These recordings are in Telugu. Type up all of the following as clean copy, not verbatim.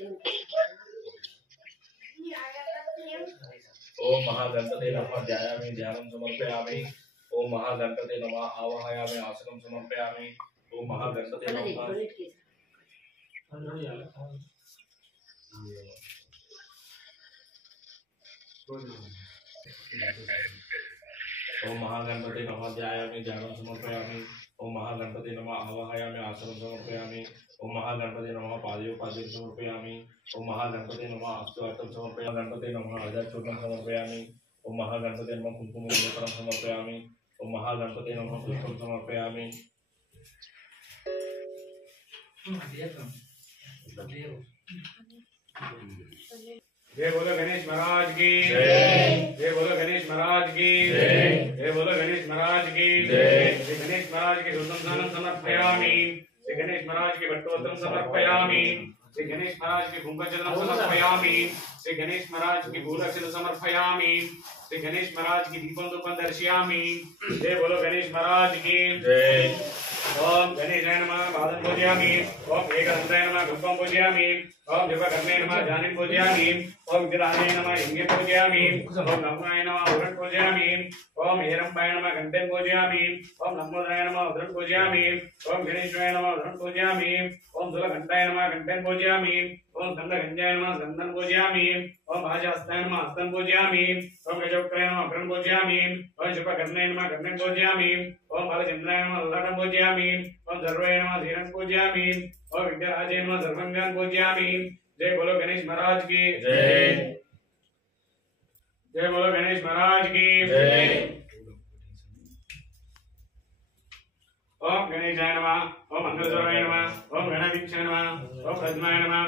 ओम महागणपते नमः ध्यायामि ध्यानं समर्पयामि। ओम महागणपते नमः आवाहयामि आसनं समर्पयामि। ओम महागणपते नमः ओम महागणपते नमः ध्यायामि ध्यानं समर्पयामि। ओम महागणपते नमः आवाहयामि आसनं समर्पयामि। ओम महागणपते नमः पादयोपाद्यं समर्पयामि। ओम महागणपते नमः अस्तुवार्तं समर्पयामि। गणपते नमः हृदयचूर्णं समर्पयामि। ओम महागणपते नमः कुंकुमलेपनं समर्पयामि। ओम महागणपते नमः पुष्पं समर्पयामि। जय बोलो गणेश महाराज की जय। जय बोलो गणेश महाराज की जय। जय बोलो गणेश महाराज की जय। श्री गणेश महाराज के सुदर्शनं समर्पयामि। श्री गणेश महाराज के भट्टोत्तम समर्पयामि। श्री गणेश महाराज के कुंभजलं समर्पयामि। श्री गणेश महाराज की भूलक्षण समर्पयामि। श्री गणेश महाराज की दीपं धूपं दर्शयामि। जय बोलो गणेश महाराज की जय। ओम गणेशाय नमः पादं पूजयामि। ओम एकदन्ताय नमः धूपं पूजयामि। ओम जपकर्णे नमः ध्यानं पूजयामि। ओम विग्रहाय नमः लिंगं पूजयामि। ओम नमोनाय नमः उदरं पूजयामि। ओम हेरंबाय नमः घंटं पूजयामि। ओम नमोनाय नमः उदरं पूजयामि। ओम गणेशाय नमः उदरं पूजयामि। ओम धूलघंटाय नमः घंटं पूजयामि। ओम गंधगंजाय नमः गंधं पूजयामि। ओम भाजहस्ताय नमः हस्तं पूजयामि। ओम गजवक्त्राय नमः वक्रं पूजयामि। ओम शुभकर्णे नमः कर्णं पूजयामि। ओम बालचंद्राय नमः ललाटं पूजयामि। ओम सर्वाय नमः धीरं पूजयामि। ओम विद्याराजय नमः सर्वंगान् पूजयामि। जय बोलो गणेश महाराज की जय। जय बोलो गणेश महाराज की जय। ओम गणेशाय नमः। ओम मंगलस्वरूपाय नमः। ओम गणाधीशाय नमः। ओम प्रद्माय नमः।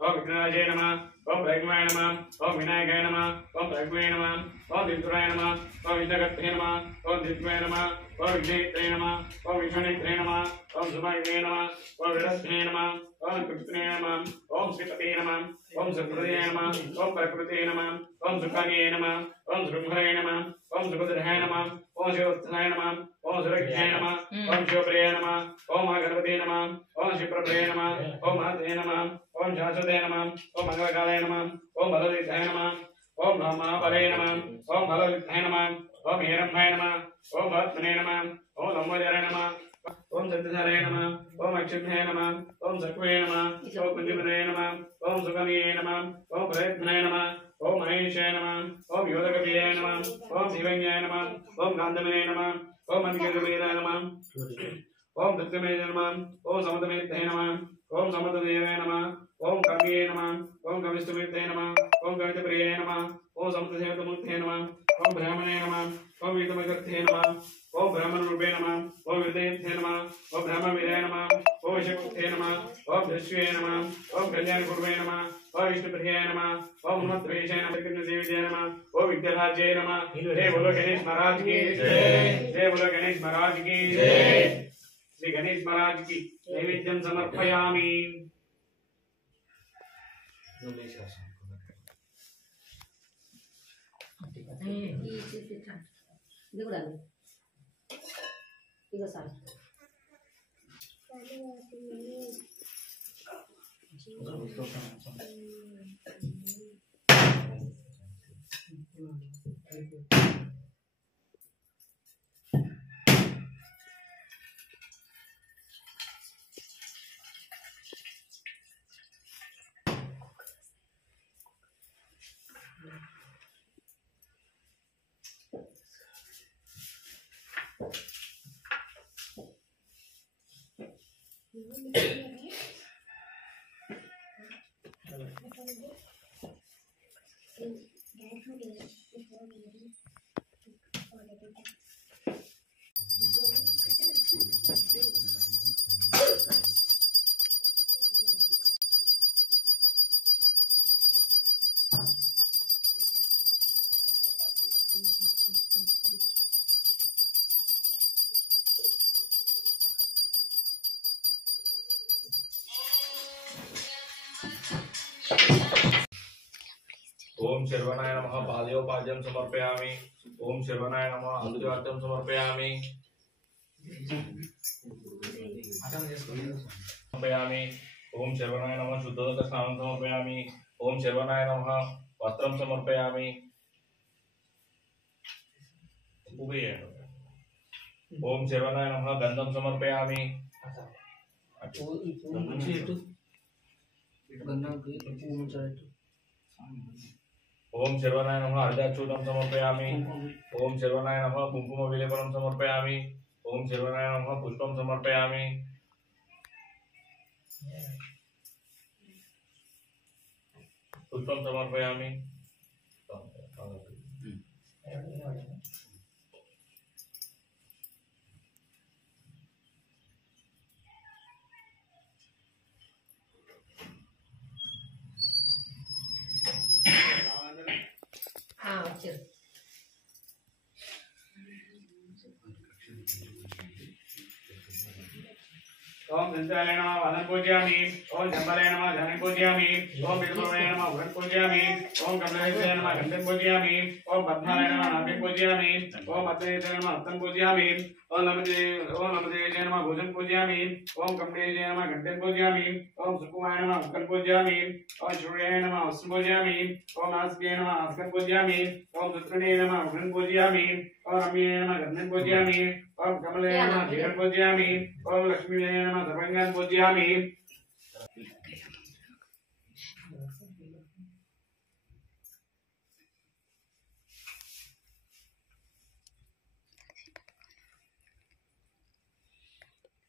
ओम विघ्नराजाय नमः। ओम भैरवाय नमः। ओम विनायकाय नमः। ओम भैरवाय नमः। ओम दिव्याय नमः। ओम विघ्नकर्त्रे नमः। ओम दिव्याय नमः। ओम विघ्नेत्रे नमः। ओम विष्णुनेत्रे नमः। ओम सुमाये नमः। ओम विरस्त्रे नमः। ओम कृष्णे नमः। ओम श्रीपते नमः। ओम सुप्रदये नमः। ओम प्रकृते नमः। ओम सुखाये नमः। ओम श्रृंखराय नमः। ओम सुभद्राय नमः। ओम शिवोत्थाय नमः। ओम सुरक्षाय नमः। ओम शिवप्रियाय नमः। ओम गणपते नमः। ओम शिवप्रभये नमः। ओम महते नमः। ओम शाश्वते नमः। ओम मंगलकालाय नमः। ओम बलदेवाय नमः। ओम महाबले नमः। ओम बलविद्धाय नमः। ओम हेरंबाय नमः। ओम भक्तने नमः। ओम लंबोदराय नमः। ओम सत्यधाराय नमः। ओम अक्षुभ्याय नमः। ओम सक्वे नमः। ओम कुंजमनाय नमः। ओम सुगमये नमः। ओम प्रयत्नाय नमः। ओम महेशाय नमः। ओम योधकप्रियाय नमः। ओम शिवज्ञाय नमः। ओम कांतमने नमः। ओम मनकेतुमेनाय नमः। ओम दत्तमेय नमः। ओम समतमेत्य नमः। ओम समतदेवाय नमः। ओम कविये नमः। ओम कविष्टमेत्य नमः। ओम कवितप्रियाय नमः। ओम समतसेवतमूर्ते नमः। ओम ब्राह्मणे नमः। ओम वेदमगर्थे नमः। ओम ब्राह्मणरूपे नमः। ओम विदयेत्थे नमः। ओम ब्राह्मवीराय नमः। ओम विषमुक्ते नमः। ओम धृष्वे नमः। ओम कल्याणपूर्वे नमः। ओम विष्णुप्रियाय नमः। ओम नमस्तेशाय नमः। कृष्णदेवजाय नमः। ओम विद्याराज्याय नमः। जय बोलो गणेश महाराज की जय। जय बोलो गणेश महाराज की जय। श्री गणेश महाराज की नैवेद्यं समर्पयामि। ओम शर्वणाय नमः पादयोपाद्यं समर्पयामि। ओम शर्वणाय नमः अमृतवाद्यं समर्पयामि। समर्पयामि। ओम शर्वणाय नमः शुद्धोदक स्नानं समर्पयामि। ओम शर्वणाय नमः वस्त्रं समर्पयामि। ओम शर्वणाय नमः गंधं समर्पयामि। ओम शर्वणाय नमः अर्धाचूर्णं समर्पयामि। ओम शर्वणाय नमः कुंकुम विलेपनं समर्पयामि। ओम शर्वणाय नमः पुष्पं समर्पयामि। पुष्पं समर्पयामि। ओम संचालय नमः वदन पूजयामि। ओम जंबले नमः धन पूजयामि। ओम विष्णुवे नमः वदन पूजयामि। ओम कमलेशे नमः घंटन पूजयामि। ओम पद्मालय नमः नाभिं पूजयामि। ओम अद्वैते नमः हस्तं पूजयामि। ओम नमते नमः भुजं पूजयामि। ओम कमलेशे नमः घंटन पूजयामि। ओम सुकुमाय नमः मुखं पूजयामि। ओम सूर्याय नमः वस्त्रं पूजयामि। ओम नासिके नमः नासिकं पूजयामि। ओम सुत्रणे नमः मुखं पूजयामि। ओम रम्ये नमः गन्धं पूजयामि। ओम कमले नमः धीरं पूजयामि। ओम लक्ष्मी नमः सर्वज्ञान पूजयामि।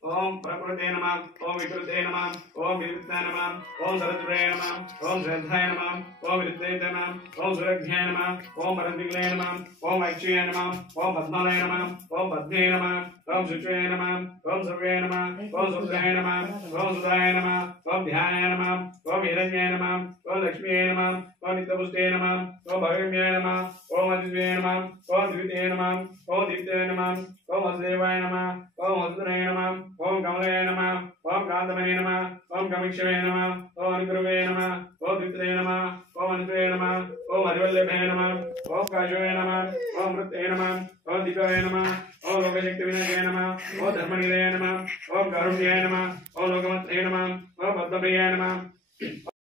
ओम प्रकृते नमः। ओम विकृते नमः। ओम विविक्ताय नमः। ओम सरस्वत्यै नमः। ओम श्रद्धाय नमः। ओम विद्याय नमः। ओम सुरक्षाय नमः। ओम परंदिग्ले नमः। ओम ऐक्ष्याय नमः। ओम पद्मालय नमः। ओम पद्मे नमः। ओम शुचाय नमः। ओम सर्वे नमः। ओम सुद्राय नमः। ओम सुधाय नमः। ओम ध्यानाय नमः। ओम हिरण्याय नमः। ओम लक्ष्मीये नमः। ओम नित्यपुष्टे नमः। ओम भगव्याय नमः। ओम अदित्ये नमः। ओम द्वितीये नमः। ओम दीप्ताय नमः। ओम वसुदेवाय नमः। ओम वसुधराय नमः। ओम कमलाय नमः। ओम कांतमने नमः। ओम कमिक्षवे नमः। ओम अनुग्रवे नमः। ओम द्वित्रे नमः। ओम अनुत्रे नमः। ओम हरिवल्लभे नमः। ओम काशवे नमः। ओम मृत्ये नमः। ओम दिव्याय नमः। ओम लोकशक्ति विनाशाय नमः। ओम धर्मनिलयाय नमः। ओम कारुण्याय नमः। ओम लोकमत्रे नमः। ओम पद्मप्रियाय नमः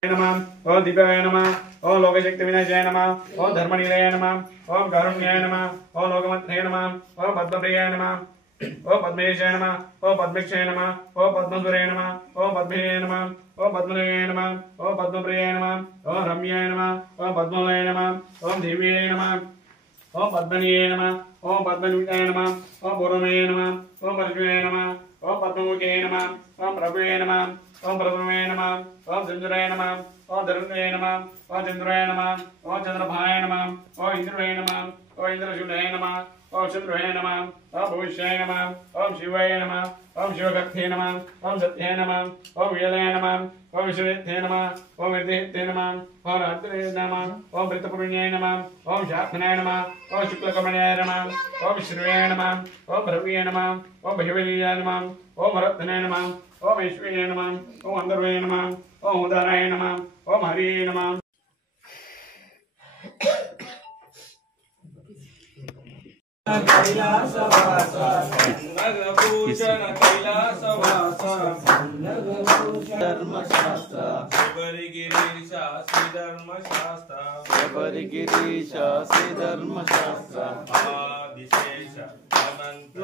नमः। ओम दिव्याय नमः। ओम लोकशक्ति विनाशाय नमः। ओम धर्मनिलयाय नमः। ओम कारुण्याय नमः। ओम लोकमत्रे नमः। ओम पद्मप्रियाय नमः। ओम पद्मेशाय नमः। ओम पद्मेक्षाय नमः। ओम पद्मसुराय नमः। ओम पद्मेय नमः। ओम पद्मनये नमः। ओम पद्मप्रियाय नमः। ओम रम्याय नमः। ओम पद्मलये नमः। ओम दिव्याय नमः। ओम पद्मनिये नमः। ओम पद्मनिकाय नमः। ओम पूर्णमये नमः। ओम परशुये नमः। ओम पद्ममुखे नमः। ओम प्रभुये नमः। ओम प्रभुये नमः। ओम सिंधुराय नमः। ओम धरुण्ये नमः। ओम चंद्राय नमः। ओम चंद्रभाय नमः। ओम इंद्राय नमः। ओम इंद्रशूलाय नमः। ओम चंद्राय नमः। ओम भविष्याय नमः। ओम शिवाय नमः। ओम शिवभक्ते नमः। ओम सत्याय नमः। ओम विजयाय नमः। ओम विश्ववेत्ते नमः। ओम विद्येत्ते नमः। ओम रात्रे नमः। ओम वृतपुरुण्याय नमः। ओम शाखनाय नमः। ओम शुक्लकमलाय नमः। ओम श्रीवाय नमः। ओम भरवीय नमः। ओम भैवलीय नमः। ओम रत्नाय नमः। ओम ईश्वरीय नमः। ओम अंधर्वय नमः। ओम उदाराय नमः। ओम हरिये नमः। कैलासवास नगभूषण कैलासवास धर्मशास्त्र शबरिगिरीश श्री धर्मशास्त्र आदिशेष अनंत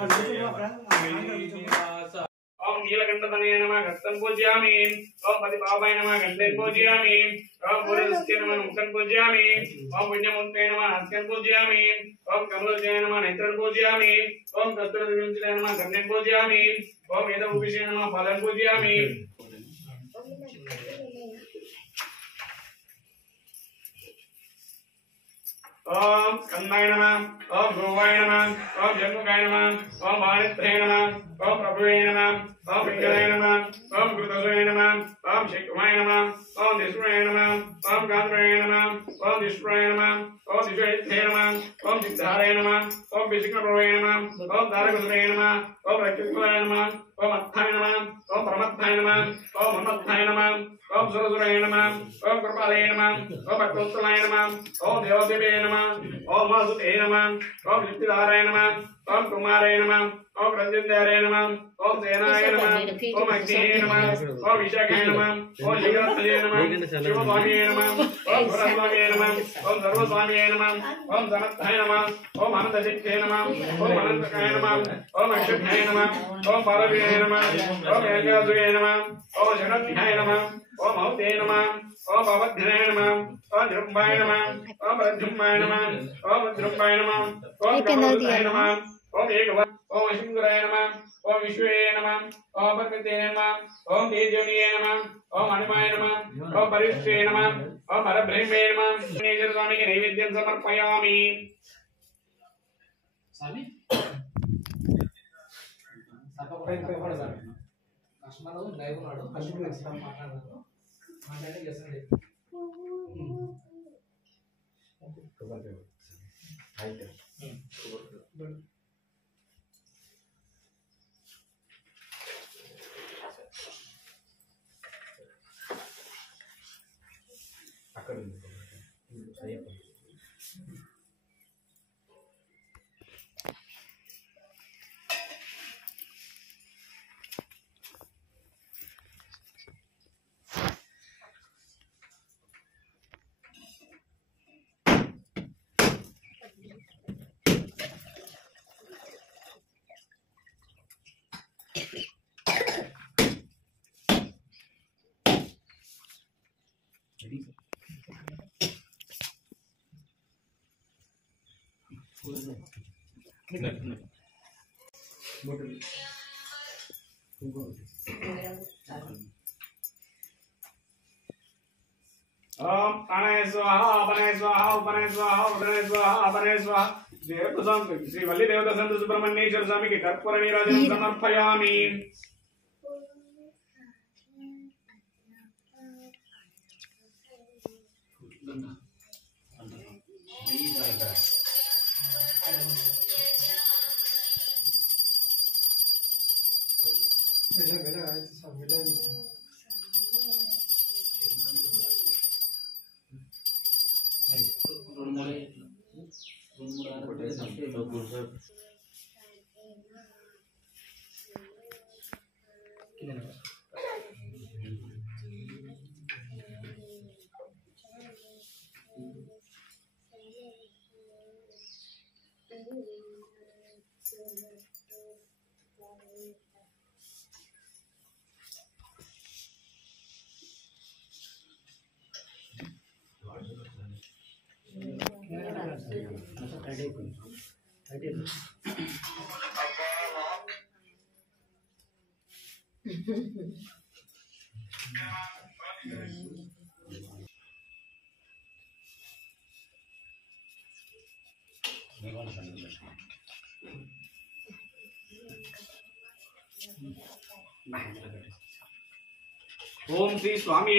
ओम नीलकंठतनये नमः हस्तं पूजयामि। ओम पतिपावनाय नमः घंटेन पूजयामि। ओम पुरुषस्य नमः मुखं पूजयामि। ओम पुण्यमूर्तये नमः हस्तं पूजयामि। ओम कमलोजये नमः नेत्रं पूजयामि। ओम कस्तूरदिव्यंजनाय नमः घंटेन पूजयामि। ओम वेदभूषणे नमः फलं पूजयामि। ओम कन्नाय नमः। ओम गोवाय नमः। ओम जन्मुखाय नमः। ओम वाणित्रे नमः। ओम प्रभुवे नमः। ओम पिंगलाय नमः। ओम कृतसुये नमः। ओम शिखमाय नमः। ओम दिशुराय नमः। ओम कांतराय नमः। ओम दिशुराय नमः। ओम दिशुयत्थे नमः। ओम सिद्धाराय नमः। ओम विष्णुप्रभवे नमः। ओम तारकसुरे नमः। ओम रक्षकुलाय नमः। ओम अत्थाय नमः। ओम परमत्थाय नमः। ओम उन्मत्थाय नमः। ओम सुरसुराय नमः। ओम कृपालये नमः। ओम भक्तोत्तमाय नमः। ओम देवदेवे नमः। ओम वासुदेवाय नमः। ओम लिप्तिदाराय नमः। ओम कुमाराय नमः। ओम रंजनदेवाय नमः ओम सेनाय नमः ओम अग्निये नमः ओम विशाखाय नमः ओम लिंगराजये नमः शिवस्वामिये नमः ओम गुरुस्वामिये नमः ओम सर्वस्वामिये नमः ओम समर्थाय नमः ओम अनन्तशक्तये नमः ओम अनन्तकाय नमः ओम अक्षुभ्याय नमः ओम पार्वतीये नमः ओम यज्ञासुये नमः ओम शरद्भ्याय नमः ओम औते नमः ओम अवध्यनाय नमः ओम द्रुम्बाय नमः ओम रज्जुम्बाय नमः ओम द्रुम्बाय नमः ओम कमलताय नमः ओम एकवत् ओम अशिंगुराय नमः ओम विश्वे नमः ओम पर्वते नमः ओम तेजोनिये नमः ओम हनुमाय नमः ओम परिष्ठे नमः ओम परब्रह्मे नमः नेश्वर स्वामी के नैवेद्यं समर्पयामि स्वामी separate paper sir customer live ఉన్నాడు కస్టమర్ ఇస్తాం మాట్లాడదాం మాట్లాడి చేస్తాడు అక్కడ ओम प्राणाय स्वाहा अपनाय स्वाहा उपनाय स्वाहा उदनाय स्वाहा अपनाय स्वाहा जय प्रसन्न श्री वल्ली देवता संत सुब्रह्मण्येश्वर स्वामी के कर्पूर नीराजनं समर्पयामि ओम श्री स्वामी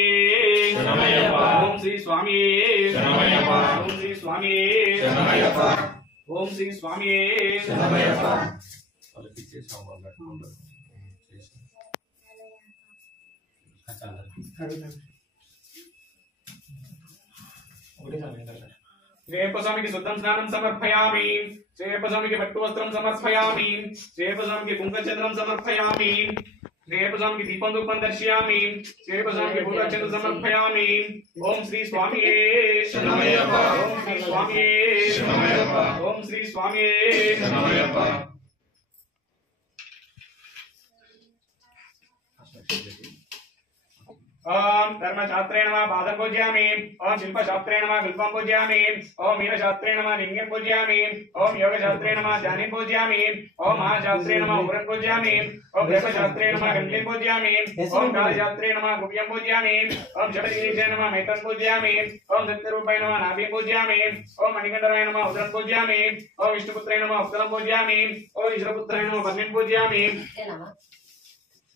ओम श्री स्वामी ओम श्री स्वामी ओम श्री स्वामी श्रीयप्पस्वामी की शुद्धं स्नानं समर्पयामि श्रीयप्पस्वामी के पट्टु वस्त्रं समर्पयामि श्रीयप्पस्वामी के कुंकुमचंद्रं समर्पयामि श्रीयप्पस्वामी की दीपं धूपं दर्शयामि श्रीयप्पस्वामी के पूजाचंद्रं समर्पयामि ओम श्री स्वामी शरणमय्यप्पा ओम श्री स्वामी शरणमय्यप्पा ओम श्री स्वामी शरणमय्यप्पा ओम धर्मशास्त्रेण नमः पादं पूजयामि ओम शिल्पशास्त्रेण नमः शिल्पं पूजयामि ओम मीनशास्त्रेण नमः लिंगं पूजयामि ओम योगशास्त्रेण नमः ध्यानं पूजयामि ओम महाशास्त्रेण नमः उग्रं पूजयामि ओम देवशास्त्रेण नमः गंधिं पूजयामि ओम कालशास्त्रेण नमः गुह्यं पूजयामि ओम षडशीर्षेण नमः मैत्रं पूजयामि ओम सत्यरूपाय नमः नाभिं पूजयामि ओम मणिकण्ठराय नमः उदरं पूजयामि ओम विष्णुपुत्राय नमः उत्तरं पूजयामि ओम ईश्वरपुत्राय नमः वह्निं पूजयामि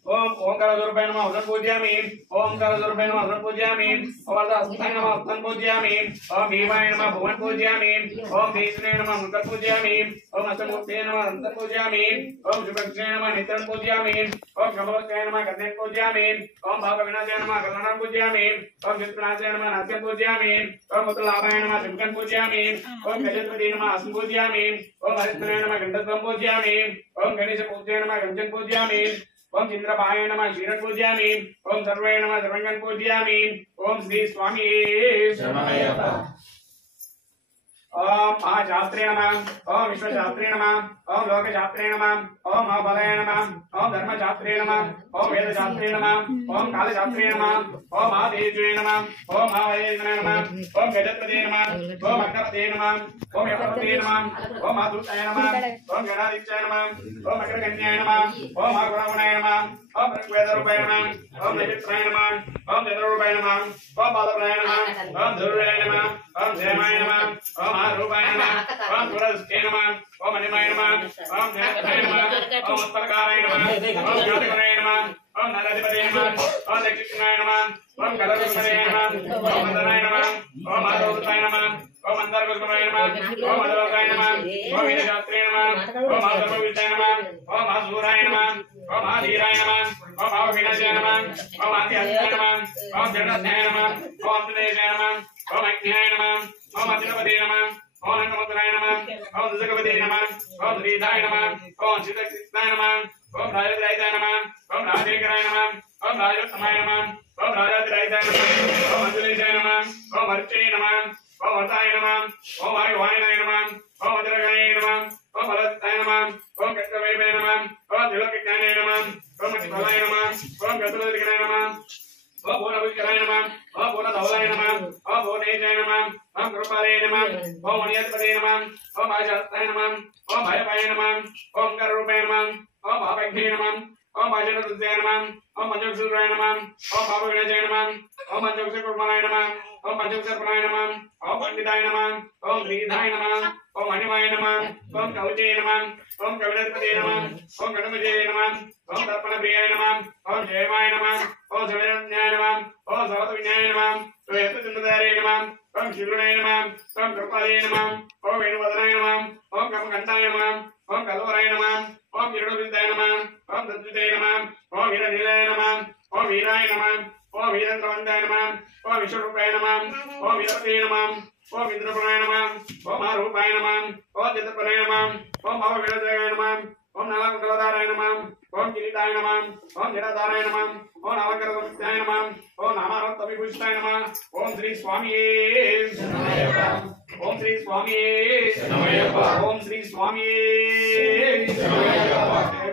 ओम ओंकारस्वरूपाय नमः हस्तं पूजयामि ओंकारस्वरूपाय नमः हस्तं पूजयामि ओम हस्ताय नमः हस्तं पूजयामि ओम भीमाय नमः भुवन पूजयामि ओम भीष्माय नमः मुखं पूजयामि ओम हस्तमूर्तये नमः हस्तं पूजयामि ओम शुभक्षाय नमः नेत्रं पूजयामि ओम कमलस्याय नमः गन्धं पूजयामि ओम भावविनाशाय नमः करुणां पूजयामि ओम चित्तनाशाय नमः नाट्यं पूजयामि ओम मुतलाभाय नमः शुभं पूजयामि ओम गजपति नमः हस्तं पूजयामि ओम हरिद्राय नमः गन्धं पूजयामि ओम गणेश पूजयाय नमः गंजं पूजयामि ओम चंद्रपाय नमः क्षीरं पूजयामि ओम सर्वे नमः सर्वंगं पूजयामि ओम श्री स्वामी शरणमయ్యప్ప ओम महाशास्त्रे नमः ओम विश्वशास्त्रे नमः ओम लोकशास्त्रे नमः ओम महाबलाय नमः ओम धर्मशास्त्रे नमः ओम वेदशास्त्रे नमः ओम कालशास्त्रे नमः ओम महादेवे नमः ओम महावैद्यनाय नमः ओम गजपते नमः ओम अग्रपते नमः ओम यमपते नमः ओम महादूताय नमः ओम गणाधीशाय नमः ओम अग्रगण्याय नमः ओम महागुणगुणाय नमः ओम ऋग्वेदरूपाय नमः ओम नक्षत्राय नमः ओम चंद्ररूपाय नमः ओम बालवराय नमः ओम ध्रुवाय नमः ओम जयमाय नमः ओम रूपाय नमः ओम तुरस्ते नमः ओम अनिमाय नमः ओम जयताय नमः ओम उत्पलकाराय नमः ओम ज्योतिगुणाय नमः ओम नरधिपते नमः ओम दक्षिणाय नमः ओम कलकुमाराय नमः ओम मदनाय नमः ओम आदोताय नमः ओम अंतर्गुणाय नमः ओम अदलोकाय नमः ओम वेदशास्त्रे नमः ओम आधर्मविद्याय नमः ओम आसूराय नमः ओम आधीराय नमः ओम आवविनाशाय नमः ओम आद्याय नमः ओम जगन्नाथाय नमः ओम अंतदेशाय नमः ओम अग्नियाय नमः ओम अधिपते नमः ओम नमोतराय नमः ओम जगपते नमः ओम श्रीधाय नमः ओम चित्तकृष्णाय नमः ओम राजराजाय नमः ओम राजेकराय नमः ओम राजोत्तमाय नमः ओम राजाधिराजाय नमः ओम अंजलेशाय नमः ओम अर्चये नमः ओम वर्ताय नमः ओम वायुवायनाय नमः ओम अजरगणाय नमः ओम बलत्ताय नमः ओम कट्टवैभवाय नमः ओम दिलोकज्ञानाय नमः ओम अतिफलाय नमः ओम गतुलदिगणाय नमः ओम भुवनभूषणाय नमः ओम भुवनधवलाय नमः ओम भुवनेशाय नमः ओम कृपालये नमः ओम मणियधिपतये नमः ओम आशास्ताय नमः ओम भयपाय नमः ओम कररूपाय नमः ओम भावज्ञे नमः ओम आजनरुद्धाय नमः ओम पंचक्षुराय नमः ओम भावविनाशाय नमः ओम पंचक्षुरकुमाराय नमः ओम पंचक्षुरपुराय नमः ओम पंडिताय नमः ओम श्रीधाय नमः ओम अनिमाय नमः ओम कवचे नमः ओम कविनधिपतये नमः ओम गणपतये नमः ओम दर्पणप्रियाय नमः ओम जयमाय नमः ओम सर्वज्ञाय नमः ओम सर्वविज्ञाय नमः ओम यत्तचन्द्रधारे नमः ओम शिरुणाय नमः ओम कृपालये नमः ओम वेणुवदनाय नमः ओम कमकण्ठाय नमः ओम कल्वराय नमः ओम किरणविद्याय नमः ओम दत्विताय नमः ओम वीरनीलाय नमः ओम वीराय नमः ओम वीरेन्द्रवन्दाय नमः ओम विश्वरूपाय नमः ओम वीरपते नमः ओम इंद्रपुराय नमः ओम आरूपाय नमः ओम चित्रपराय नमः ओम भावविनाशाय नमः ओम नालकुलधाराय नमः ओम किरीटाय नमः ओम जटाधाराय नमः ओम नालकरसंस्थाय नमः ओम नामारत्तविभूषिताय नमः ओम श्री स्वामी ओम श्री स्वामी ओम श्री स्वामी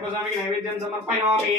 स्वामी की नैवेद्यं समर्पयामि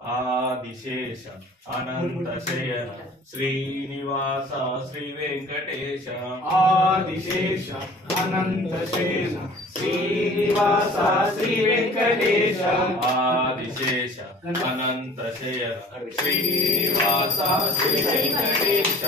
आदिशेष अनंत शयन శ్రీనివాస శ్రీ వెంకటేశ ఆదిశేష అనంతశేష శ్రీనివాస శ్రీ వెంకటేశ ఆదిశేష అనంతశయన శ్రీనివాస శ్రీ వెంకటేశ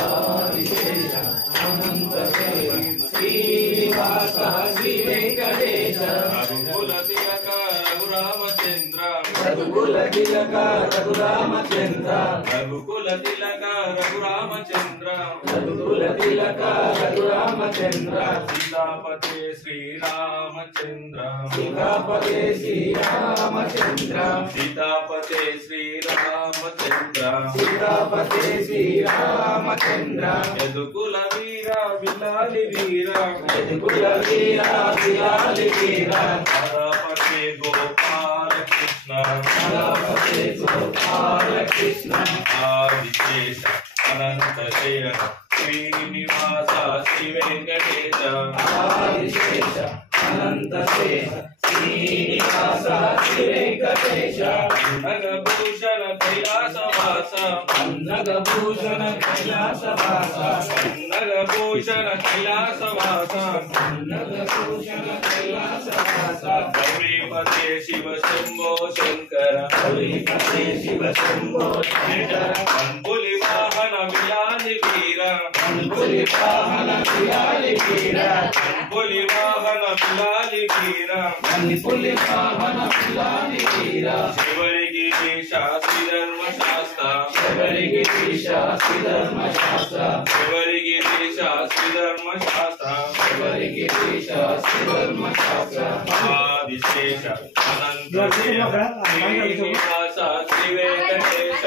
ఆదిశేష అనంతశేష శ్రీనివాస శ్రీ వెంకటేశ రఘుకుల తిలక రఘురామచంద్ర రఘుకుల తిలక రఘురామచంద్ర రఘుకుల తిలక రఘురామచంద్ర రఘుకుల తిలక రఘురామచంద్ర సీతాపతే శ్రీరామచంద్ర సీతాపతే శ్రీరామచంద్ర సీతాపతే శ్రీరామచంద్ర సీతాపతే శ్రీరామచంద్ర యదుకుల వీర విలాలి వీర యదుకుల వీర విలాలి వీర హరపతే గోపాల కృష్ణ హరపతే గోపాల కృష్ణ ఆదిశేష అనంత శయన శ్రీనివాస శ్రీ వెంకటేశ ఆదిశేష అనంతశేష శ్రీనివాస శ్రీ వెంకటేశ నగభూషణ కైలాసవాస నగభూషణ కైలాసవాస నగభూషణ కైలాసవాస నగభూషణ కైలాసవాస గౌరీపతే శివ శంభో శంకర గౌరీపతే శివ శంభో శంకర అంబులి వాహన విలాలి వీర అంబులి వాహన విలాలి వీర అంబులి వాహన విలాలి వీర అంబులి వాహన విలాలి వీర శివరికి శాస్త్రి ధర్మశాస్త్ర శబరిగిరి శాస్త్రి ధర్మశాస్త్ర శివరికి శాస్త్రి ధర్మశాస్త్ర శబరిగిరి శాస్త్రి ధర్మశాస్త్ర ఆదిశేష అనంత శ్రీనివాస శ్రీ వెంకటేశ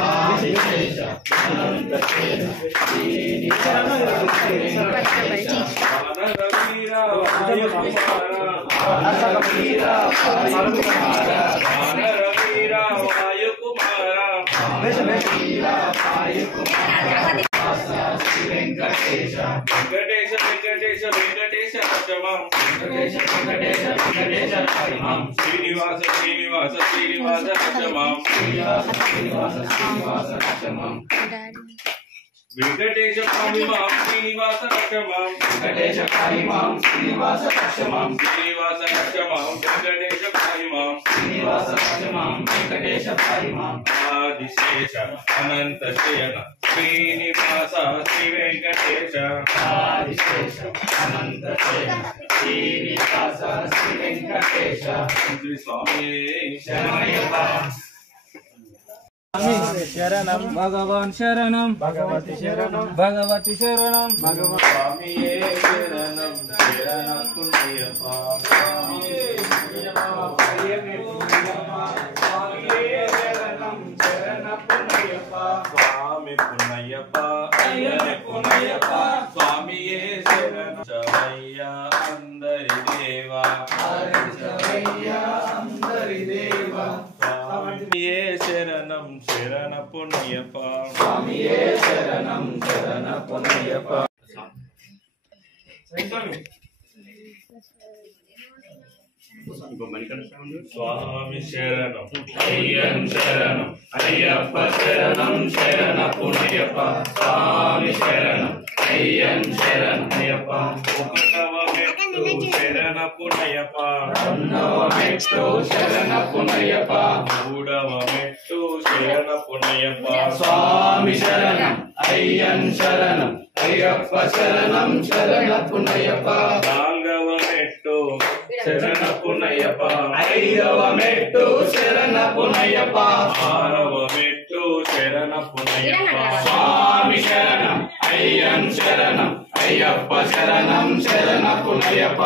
ఆదిశేష అనంతశేష శ్రీనివాస శ్రీ వెంకటేశ వానర వీర వాయుకుమార వానర వీర వాయుకుమార వానర వీర వాయుకుమార వీర వాయుకుమార శ్రీ వెంకటేశ వెంకటేశ వెంకటేశ వెంకటేశ రక్షమం వెంకటేశ వెంకటేశ వెంకటేశ హరిమాం శ్రీనివాస శ్రీనివాస శ్రీనివాస రక్షమం శ్రీనివాస శ్రీనివాస శ్రీనివాస రక్షమం వెంకటేశ పాహిమాం శ్రీనివాస రక్షమాం వెంకటేశ హరిమాం శ్రీనివాస రక్షమాం శ్రీనివాస రక్షమాం వెంకటేశ పాహిమాం శ్రీనివాస రక్షమాం వెంకటేశ హరిమాం ఆదిశేష అనంత శయన శ్రీనివాస శ్రీ వెంకటేశ ఆదిశేష అనంతశేష శ్రీనివాస శ్రీ వెంకటేశ శ్రీ స్వామి శరణమయ్యప్ప శరణం భగవాన్ శరణం భగవతి శరణం భగవతి శరణం భగవాన్ స్వామియే శరణం శరణ పుణ్యప్ప స్వామియే శరణం శరణ పుణ్యప్ప స్వామి పుణ్యప్ప అయ్యనే పుణ్యప్ప స్వామియే శరణం శరణయ్య అందరి దేవా హరించవయ్యా అందరి దేవ స్వామియే శరణం శరణ పుణ్యప్ప స్వామియే శరణం శరణ పుణ్యప్ప స్వామి శరణం అయ్యం శరణం అయ్యప్ప శరణం శరణ పుణ్యప్ప స్వామి శరణం అయ్యం శరణం అయ్యప్ప ఒకటవ మెట్టు శరణ పుణ్యప్ప రెండవ మెట్టు శరణ పుణ్యప్ప మూడవ మెట్టు శరణ పుణ్యప్ప స్వామి శరణం అయ్యం శరణం అయ్యప్ప శరణం శరణ పుణ్యప్ప నాలుగవ మెట్టు శరణ పుణ్యప్ప ఐదవ మెట్టు శరణ పుణ్యప్ప ఆరవ మెట్టు శరణ పుణ్యప్ప స్వామి శరణం అయ్యం శరణం అయ్యప్ప శరణం శరణ పుణ్యప్ప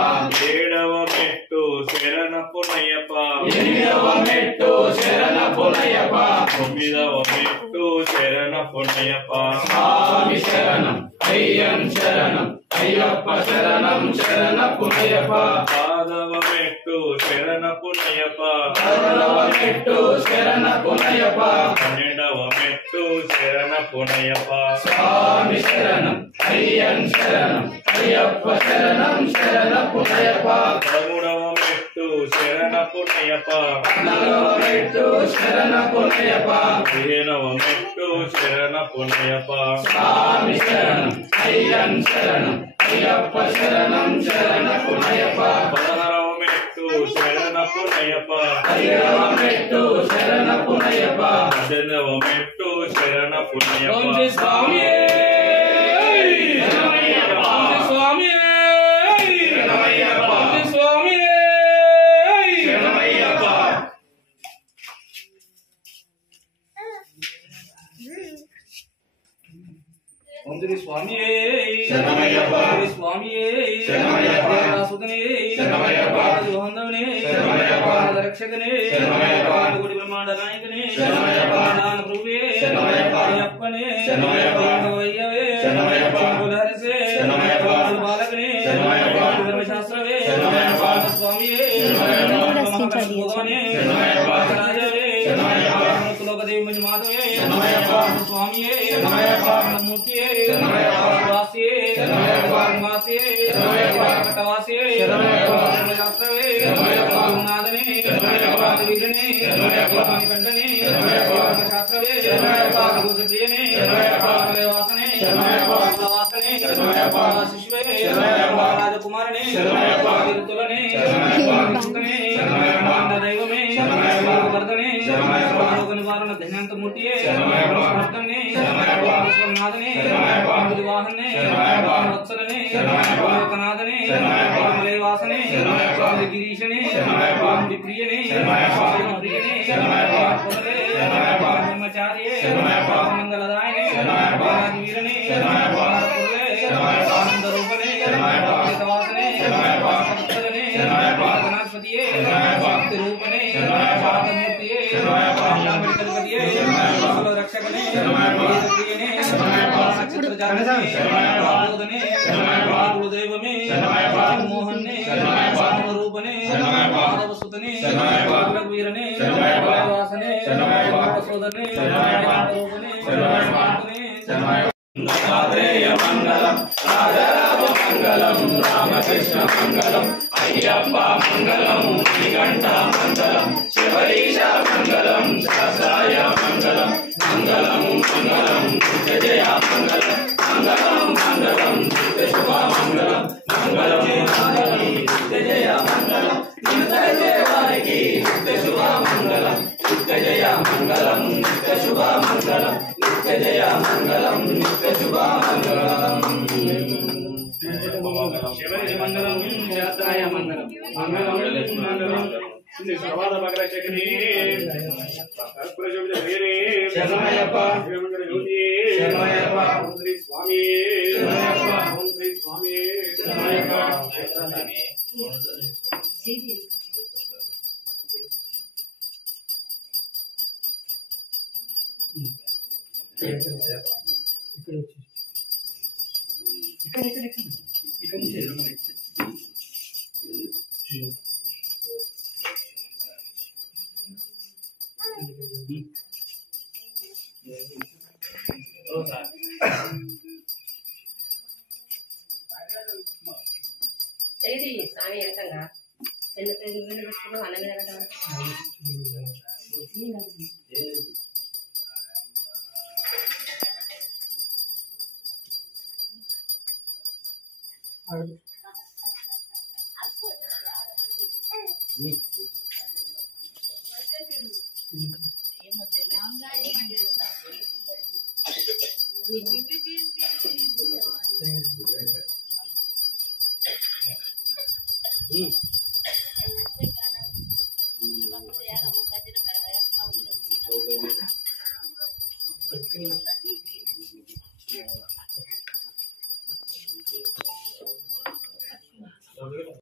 ఏడవ మెట్టు శరణ పుణ్యప్ప ఎనిమిదవ మెట్టు శరణ పుణ్యప్ప తొమ్మిదవ మెట్టు శరణ పుణ్యప్ప స్వామి శరణం అయ్యం శరణం అయ్యప్ప శరణం శరణ పుణ్యప్ప పాదవ మెట్టు శరణ పుణ్యప్ప పదవ మెట్టు శరణ పుణ్యప్ప పన్నెండవ మెట్టు శరణ పుణ్యప్ప స్వామి శరణం అయ్యం శరణం అయ్యప్ప శరణం శరణ పుణ్యప్ప పదమూడవ మెట్టు మెట్టు శరణ పుణ్యప 15వ మెట్టు శరణ పుణ్యప స్వామి శరణం అయ్యన్ శరణం అయ్యప్ప శరణం శరణ పుణ్యప 16వ మెట్టు శరణ పుణ్యప 15వ మెట్టు శరణ పుణ్యప 18వ మెట్టు శరణ పుణ్యప ఓం శ్రీ స్వామి శరణమయ్యప్ప స్వామి శరణమయ్యప్ప స్వామి శరణమయ్యప్ప ఓం శ్రీ స్వామి శరణమయ్యప్ప స్వామి శరణమయ్యప్ప సుతనే శరణమయ్యప్ప జోహందవనే శరణమయ్యప్ప రక్షకనే శరణమయ్యప్ప గుడి బ్రహ్మాండ నాయకనే శరణమయ్యప్ప దాన ప్రభువే శరణమయ్యప్ప అయ్యప్పనే శరణమయ్యప్ప అయ్యవే శరణమయ్యప్ప కులహరిసే శరణమయ్యప్ప బాలకనే శరణమయ్యప్ప ధర్మశాస్త్రవే శరణమయ్యప్ప స్వామియే శరణమయ్యప్ప శరణమయ్యప్ప శరణమయ్యప్ప లోకదేవి మంచి మాధవే శరణమయ్యప్ప స్వామియే శరణమయ్యప్ప మూర్తియే శరణమయ్యప్ప వాసియే శరణమయ్యప్ప వాసియే శరణమయ్యప్ప కట్టవాసియే శరణమయ్యప్ప ధర్మశాస్త్రవే శరణమయ్యప్ప నాదనే శరణమయ్యప్ప వీరనే శరణమయ్యప్ప కంటనే శరణమయ్యప్ప ధర్మశాస్త్రవే శరణమయ్యప్ప ప్రియనే శరణమయ్యప్ప వాసనే శరణమయ్యప్ప వాసనే శరణమయ్యప్ప శిశువే శరణమయ్యప్ప రాజకుమారనే శరణమయ్యప్ప తులనే శరణమయ్యప్ప సుతనే శరణమయ్యప్ప దైవమే శరణమయ్యప్ప వర్ధనే శరణమయ్యప్ప నివారణ ధన్యంతమూర్తియే శరణమయ్యప్ప వర్ధనే శరణమయ్యప్ప విశ్వనాథనే శరణమయ్యప్ప వాహనే శరణమయ్యప్ప వత్సలనే శరణమయ్యప్ప లోకనాథనే శరణమయ్యప్ప మలయవాసనే శరణమయ్యప్ప గిరీశనే శరణమయ్యప్ప ప్రియనే శరణమయ్యప్ప ప్రియనే శరణమయ్యప్ప శరణమయ్యప్ప బ్రహ్మచారియే శరణమయ్యప్ప మంగళదాయనే శరణమయ్యప్ప వీరనే శరణమయ్యప్ప శరణమయ్యప్ప ఆనందరూపనే శరణమయ్యప్ప వాసనే శరణమయ్యప్ప వత్సలనే శరణమయ్యప్ప గణాధిపతియే శరణమయ్యప్ప రూపనే శరణమయ్యప్ప శాంతమూర్తియే శరణమయ్యప్ప శాంతమూర్తియే శరణమయ్యప్ప రక్షకనే శరణమయ్యప్ప ప్రియనే శరణమయ్యప్ప నక్షత్రజాతనే శరణమయ్యప్ప బోధనే శరణమయ్యప్ప కులదైవమే శరణమయ్యప్ప మోహన్నే శరణమయ్యప్ప రూపనే శరణమయ్యప్ప మాధవసుతనే శరణమయ్యప్ప వీరనే శరణమయ్యప్ప వాసనే శరణమయ్యప్ప సోదరనే శరణమయ్యప్ప రూపనే శరణమయ్యప్ప శరణమయ్యప్ప దత్తాత్రేయ మంగళం రాజరాజ మంగళం రామకృష్ణ మంగళం అయ్యప్ప మంగళం శ్రీకంఠ మంగళం శివరీశ మంగళం శాస్త్రాయ మంగళం మంగళం మంగళం జయ మంగళం మంగళం మంగళం శుభ మంగళం మంగళం మంగళం జయ మంగళం వారికి శుభ మంగళం జయ మంగళం శుభ మంగళం జయ మంగళం శుభ మంగళం శివరి మంగళం శాస్త్రాయ మంగళం మంగళం మంగళం శ్రీ సర్వాద భగరక్షకనే కర్పూరశోభిత వీరే శరణమయ్యప్ప శ్రీమంగళ జ్యోతి శరణమయ్యప్ప ఓం శ్రీ స్వామి శరణమయ్యప్ప ఓం శ్రీ స్వామి శరణమయ్యప్ప ఇది స్వామి ఏకంగా ఎందుకంటే వీళ్ళు పెట్టుకున్నాం అలాగే కదా Okay.